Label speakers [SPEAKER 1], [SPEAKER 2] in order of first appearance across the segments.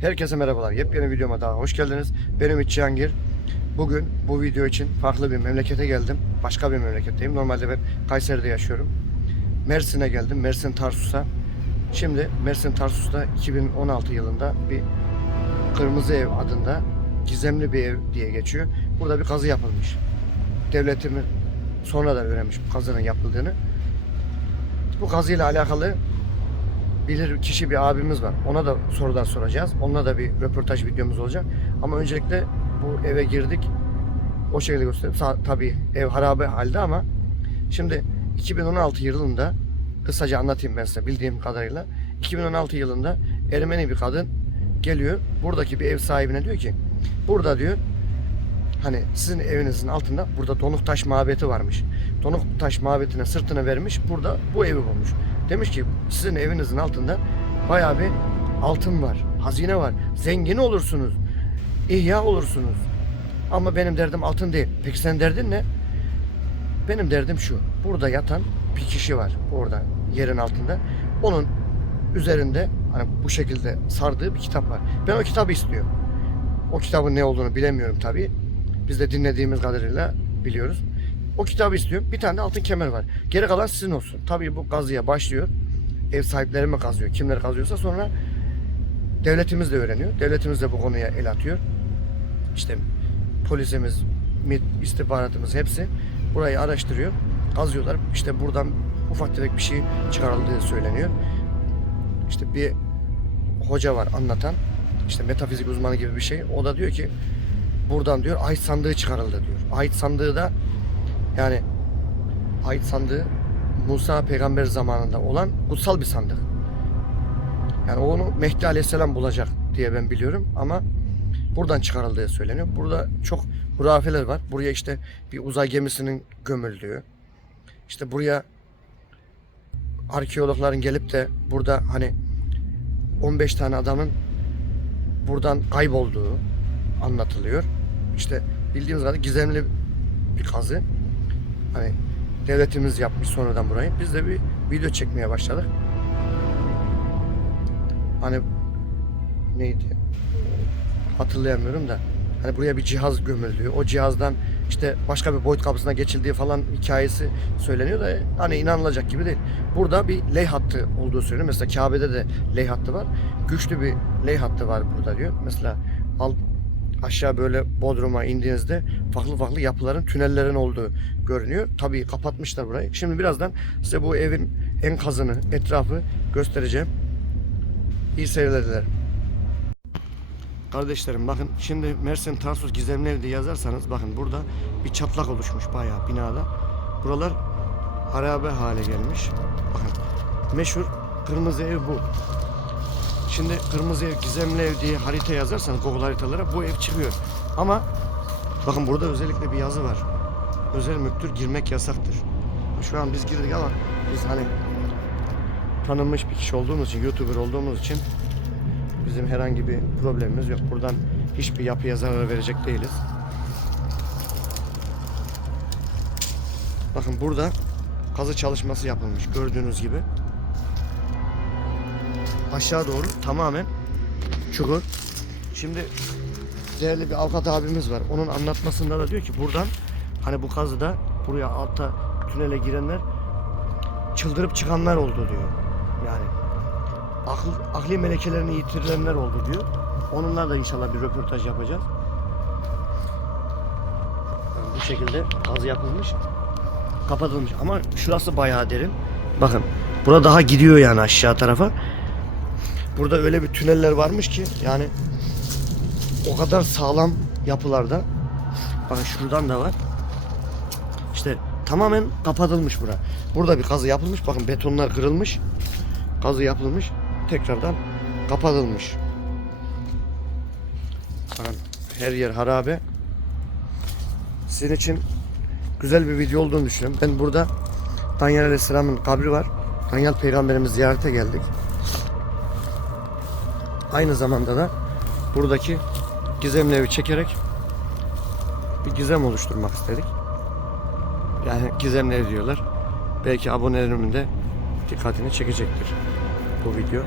[SPEAKER 1] Herkese merhabalar. Yepyeni videoma daha hoş geldiniz. Benim İç Cihangir. Bugün bu video için farklı bir memlekete geldim. Başka bir memleketteyim. Normalde ben Kayseri'de yaşıyorum. Mersin'e geldim. Mersin Tarsus'a. Şimdi Mersin Tarsus'ta 2016 yılında bir Kırmızı Ev adında gizemli bir ev diye geçiyor. Burada bir kazı yapılmış. Devletimi sonradan öğrenmiş bu kazının yapıldığını. Bu kazıyla alakalı bilir kişi bir abimiz var. Ona da sorular soracağız. Onunla da bir röportaj videomuz olacak. Ama öncelikle bu eve girdik. O şekilde göstereyim. Tabii ev harabe halde ama şimdi 2016 yılında kısaca anlatayım ben size bildiğim kadarıyla. 2016 yılında Ermeni bir kadın geliyor. Buradaki bir ev sahibine diyor ki burada diyor hani sizin evinizin altında burada Donuktaş mabeti varmış. Donuktaş mabetine sırtını vermiş. Burada bu evi bulmuş. Demiş ki sizin evinizin altında bayağı bir altın var. Hazine var. Zengin olursunuz. ihya olursunuz. Ama benim derdim altın değil. Peki senin derdin ne? Benim derdim şu. Burada yatan bir kişi var. Orada yerin altında. Onun üzerinde hani bu şekilde sardığı bir kitap var. Ben o kitabı istiyorum. O kitabın ne olduğunu bilemiyorum tabii. Biz de dinlediğimiz kadarıyla biliyoruz. O kitabı istiyorum. Bir tane de altın kemer var. Geri kalan sizin olsun. Tabii bu kazıya başlıyor. Ev sahipleri mi kazıyor? Kimler kazıyorsa sonra devletimiz de öğreniyor. Devletimiz de bu konuya el atıyor. İşte polisimiz, MİT, istihbaratımız hepsi burayı araştırıyor. Kazıyorlar. İşte buradan ufak tefek bir şey çıkarıldığı söyleniyor. İşte bir hoca var anlatan. İşte metafizik uzmanı gibi bir şey. O da diyor ki buradan diyor ait sandığı çıkarıldı diyor. Ait sandığı da yani ait sandığı Musa peygamber zamanında olan kutsal bir sandık. Yani onu Mehdi Aleyhisselam bulacak diye ben biliyorum ama buradan çıkarıldığı söyleniyor. Burada çok hurafeler var. Buraya işte bir uzay gemisinin gömüldüğü. İşte buraya arkeologların gelip de burada hani 15 tane adamın buradan kaybolduğu anlatılıyor. İşte bildiğimiz kadarıyla gizemli bir kazı. Hani devletimiz yapmış sonradan burayı. Biz de bir video çekmeye başladık. Hani neydi? Hatırlayamıyorum da. Hani buraya bir cihaz gömüldüğü, o cihazdan işte başka bir boyut kapısına geçildiği falan hikayesi söyleniyor da hani inanılacak gibi değil. Burada bir ley hattı olduğu söyleniyor. Mesela Kabe'de de ley hattı var. Güçlü bir ley hattı var burada diyor. Mesela aşağı böyle Bodrum'a indiğinizde farklı farklı yapıların, tünellerin olduğu görünüyor. Tabii kapatmışlar burayı. Şimdi birazdan size bu evin enkazını, etrafı göstereceğim. İyi seyirler dilerim. Kardeşlerim bakın şimdi Mersin Tarsus Gizemli Ev yazarsanız bakın burada bir çatlak oluşmuş bayağı binada. Buralar harabe hale gelmiş. Bakın meşhur kırmızı ev bu. Şimdi kırmızı ev gizemli ev diye harita yazarsanız Google haritalara bu ev çıkıyor. Ama bakın burada özellikle bir yazı var. Özel mülktür girmek yasaktır. Şu an biz girdik ama biz hani tanınmış bir kişi olduğumuz için, YouTuber olduğumuz için bizim herhangi bir problemimiz yok. Buradan hiçbir yapıya zarar verecek değiliz. Bakın burada kazı çalışması yapılmış gördüğünüz gibi. Aşağı doğru tamamen çukur. Şimdi değerli bir avukat abimiz var. Onun anlatmasında da diyor ki buradan hani bu kazıda buraya alta tünele girenler çıldırıp çıkanlar oldu diyor. Yani akıl, akli melekelerini yitirilenler oldu diyor. Onunla da inşallah bir röportaj yapacağız. Yani bu şekilde kazı yapılmış. Kapatılmış ama şurası bayağı derin. Bakın burada daha gidiyor yani aşağı tarafa. Burada öyle bir tüneller varmış ki yani o kadar sağlam yapılarda. Bakın şuradan da var. İşte tamamen kapatılmış bura. Burada bir kazı yapılmış. Bakın betonlar kırılmış. Kazı yapılmış. Tekrardan kapatılmış. Bakın her yer harabe. Sizin için güzel bir video olduğunu düşünüyorum. Ben burada Danyal Aleyhisselam'ın kabri var. Danyal peygamberimizi ziyarete geldik. Aynı zamanda da buradaki gizemli gizemleri çekerek bir gizem oluşturmak istedik. Yani gizemleri diyorlar. Belki abonelerimin de dikkatini çekecektir bu video.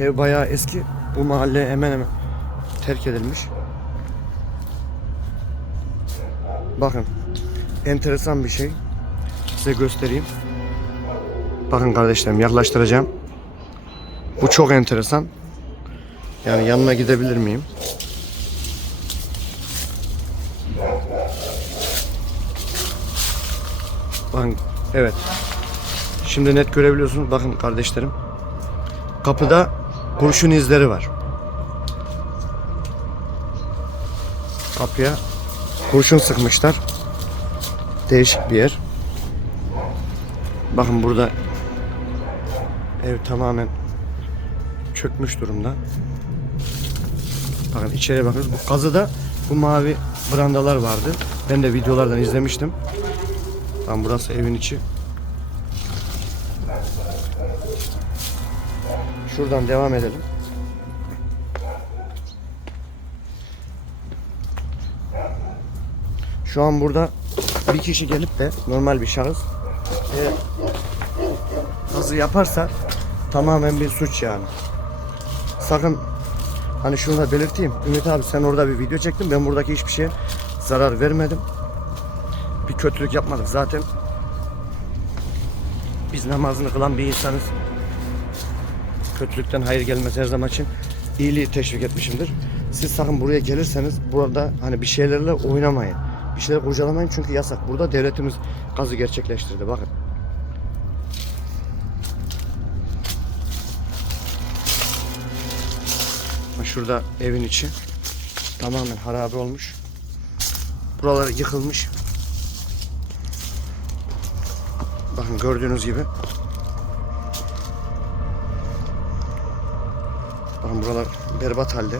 [SPEAKER 1] Ev bayağı eski. Bu mahalle hemen hemen terk edilmiş. Bakın enteresan bir şey. Size göstereyim. Bakın kardeşlerim yaklaştıracağım. Bu çok enteresan. Yani yanına gidebilir miyim? Bakın evet. Şimdi net görebiliyorsunuz. Bakın kardeşlerim. Kapıda kurşun izleri var. Kapıya kurşun sıkmışlar. Değişik bir yer. Bakın burada ev tamamen çökmüş durumda. Bakın içeriye bakıyoruz. Bu kazıda bu mavi brandalar vardı. Ben de videolardan izlemiştim. Tam burası evin içi. Şuradan devam edelim. Şu an burada bir kişi gelip de normal bir şahıs eğer kazı yaparsa tamamen bir suç yani. Sakın hani şunu da belirteyim. Ümit abi sen orada bir video çektin. Ben buradaki hiçbir şeye zarar vermedim. Bir kötülük yapmadık zaten. Biz namazını kılan bir insanız. Kötülükten hayır gelmez her zaman için iyiliği teşvik etmişimdir. Siz sakın buraya gelirseniz burada hani bir şeylerle oynamayın. Bir şeyler kurcalamayın çünkü yasak. Burada devletimiz gazı gerçekleştirdi bakın. Bak Şurada evin içi tamamen harabe olmuş. Buralar yıkılmış. Bakın gördüğünüz gibi. Bakın buralar berbat halde.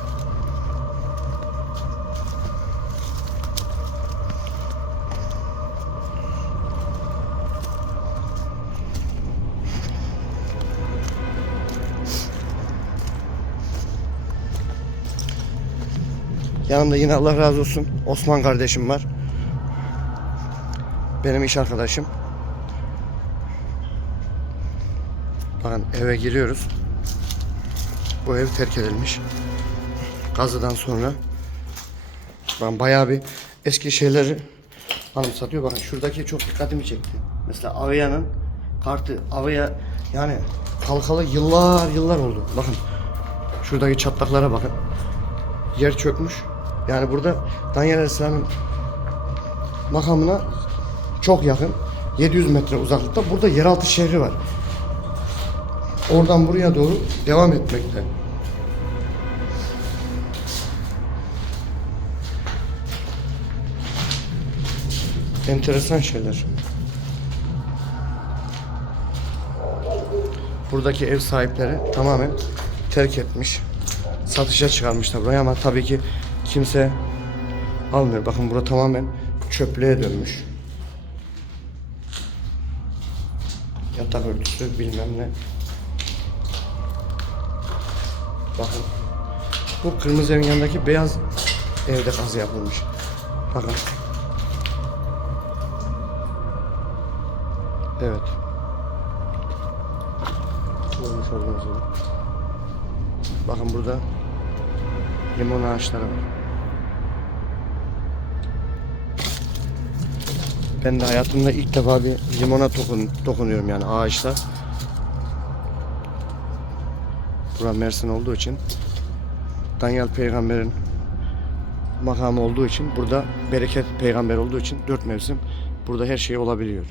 [SPEAKER 1] Yanımda yine Allah razı olsun Osman kardeşim var. Benim iş arkadaşım. Bakın eve giriyoruz. Bu ev terk edilmiş. Gazıdan sonra ben bayağı bir eski şeyleri anımsatıyor. Bakın şuradaki çok dikkatimi çekti. Mesela Avya'nın kartı Avya yani kalkalı yıllar yıllar oldu. Bakın şuradaki çatlaklara bakın. Yer çökmüş. Yani burada Danyal Aleyhisselam'ın makamına çok yakın. 700 metre uzaklıkta. Burada yeraltı şehri var. Oradan buraya doğru devam etmekte. Enteresan şeyler. Buradaki ev sahipleri tamamen terk etmiş. Satışa çıkarmışlar burayı ama tabii ki kimse almıyor. Bakın bura tamamen çöplüğe dönmüş. Yatak örtüsü bilmem ne. Bakın. Bu kırmızı evin yanındaki beyaz evde kazı yapılmış. Bakın. Evet. Bakın burada limon ağaçları var. Ben de hayatımda ilk defa bir limona dokun, dokunuyorum yani ağaçta. Burası Mersin olduğu için Danyal peygamberin makamı olduğu için burada bereket peygamber olduğu için dört mevsim burada her şey olabiliyor.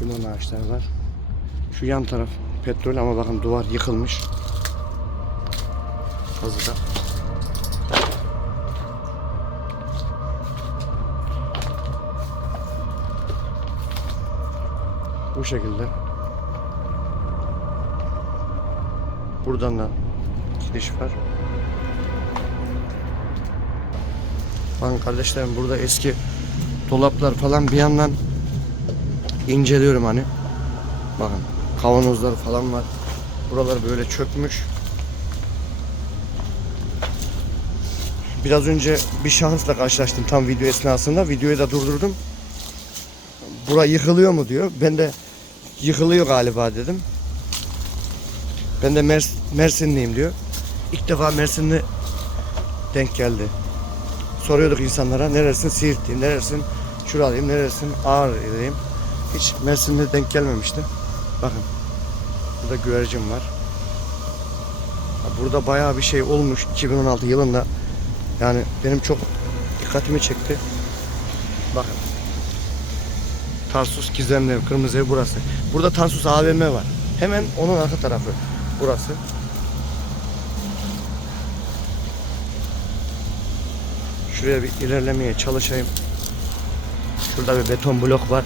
[SPEAKER 1] Limon ağaçları var. Şu yan taraf petrol ama bakın duvar yıkılmış. Kazıda. Bu şekilde. Buradan da gidiş var. Bakın kardeşlerim burada eski dolaplar falan bir yandan inceliyorum hani. Bakın kavanozlar falan var. Buralar böyle çökmüş. Biraz önce bir şahısla karşılaştım tam video esnasında. Videoyu da durdurdum. Bura yıkılıyor mu diyor. Ben de yıkılıyor galiba dedim. Ben de Mers Mersinliyim diyor. İlk defa Mersinli denk geldi. Soruyorduk insanlara neresin Siirtliyim, neresin şuralıyım, neresin Ağrı'lıyım. Hiç Mersin'de denk gelmemişti. Bakın burada güvercin var. Burada bayağı bir şey olmuş 2016 yılında. Yani benim çok dikkatimi çekti. Bakın. Tarsus Gizemli Ev, Kırmızı Ev burası. Burada Tarsus AVM var. Hemen onun arka tarafı burası. Şuraya bir ilerlemeye çalışayım. Şurada bir beton blok var.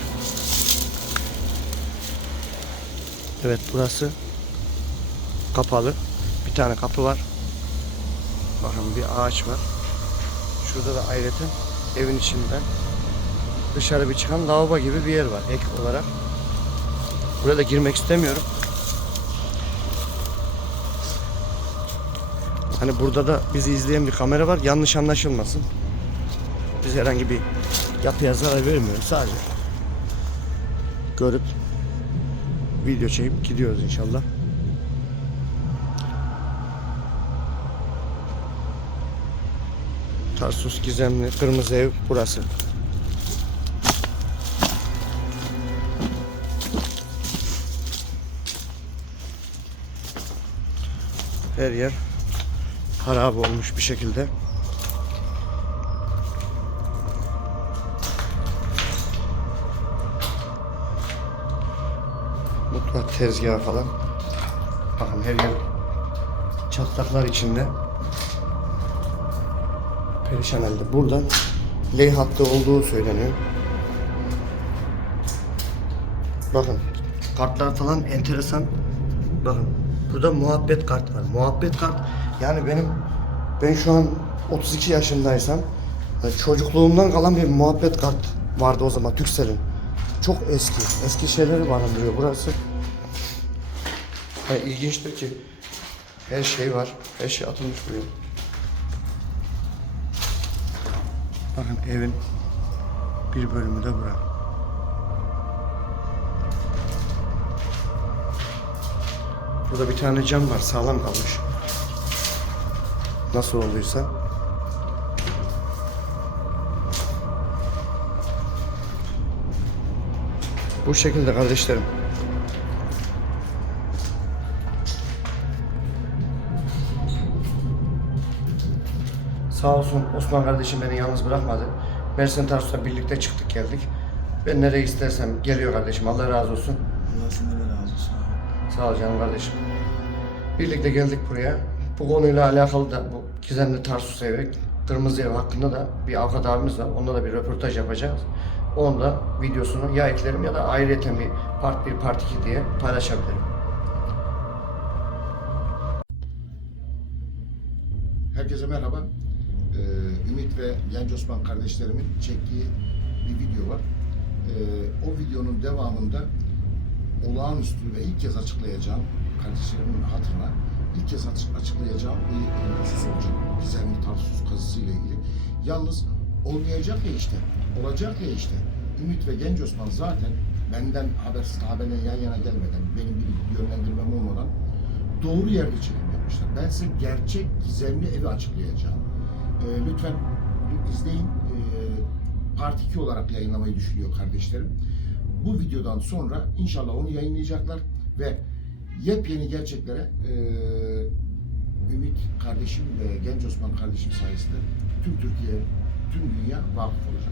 [SPEAKER 1] Evet burası kapalı. Bir tane kapı var. Bakın bir ağaç var. Şurada da ayrıca evin içinden dışarı bir çıkan lavabo gibi bir yer var ek olarak. Buraya da girmek istemiyorum. Hani burada da bizi izleyen bir kamera var. Yanlış anlaşılmasın. Biz herhangi bir yapıya zarar vermiyoruz. Sadece görüp video çekip gidiyoruz inşallah. Tarsus Gizemli Kırmızı Ev burası. Her yer harap olmuş bir şekilde. Mutfak tezgahı falan. Bakın her yer çatlaklar içinde. Perişan halde. Buradan L hattı olduğu söyleniyor. Bakın kartlar falan enteresan. Bakın burada muhabbet kart var. Muhabbet kart yani benim ben şu an 32 yaşındaysam hani çocukluğumdan kalan bir muhabbet kart vardı o zaman Türkcell'in. Çok eski. Eski şeyleri barındırıyor burası. Yani ilginçtir ki her şey var. Her şey atılmış buraya. Bakın evin bir bölümü de bura. Burada bir tane cam var sağlam kalmış. Nasıl olduysa. Bu şekilde kardeşlerim. Sağ olsun Osman kardeşim beni yalnız bırakmadı. Mersin Tarsus'la birlikte çıktık geldik. Ben nereye istersem geliyor kardeşim. Allah razı olsun.
[SPEAKER 2] Allah senden de razı olsun.
[SPEAKER 1] Sağ ol canım kardeşim. Birlikte geldik buraya. Bu konuyla alakalı da bu Gizemli Tarsus evi, Kırmızı Ev hakkında da bir avukat abimiz var. Onunla da bir röportaj yapacağız. Onu da videosunu ya eklerim ya da ayrıyeten bir part 1, part 2 diye paylaşabilirim.
[SPEAKER 3] Herkese merhaba. Ee, Ümit ve Genç Osman kardeşlerimin çektiği bir video var. Ee, o videonun devamında olağanüstü ve ilk kez açıklayacağım kardeşlerimin hatırına ilk kez açık- açıklayacağım bir e, husus olacak. Gizemli Tarsus kazısı ile ilgili. Yalnız olmayacak ya işte, olacak ya işte. Ümit ve Genç Osman zaten benden habersiz haberle yan yana gelmeden, benim bir yönlendirmem olmadan doğru yerde çekim yapmışlar. Ben size gerçek gizemli evi açıklayacağım. Ee, lütfen izleyin. Ee, part 2 olarak yayınlamayı düşünüyor kardeşlerim. Bu videodan sonra inşallah onu yayınlayacaklar ve yepyeni gerçeklere ee, Ümit kardeşim ve Genç Osman kardeşim sayesinde tüm Türkiye, tüm dünya vakıf olacak.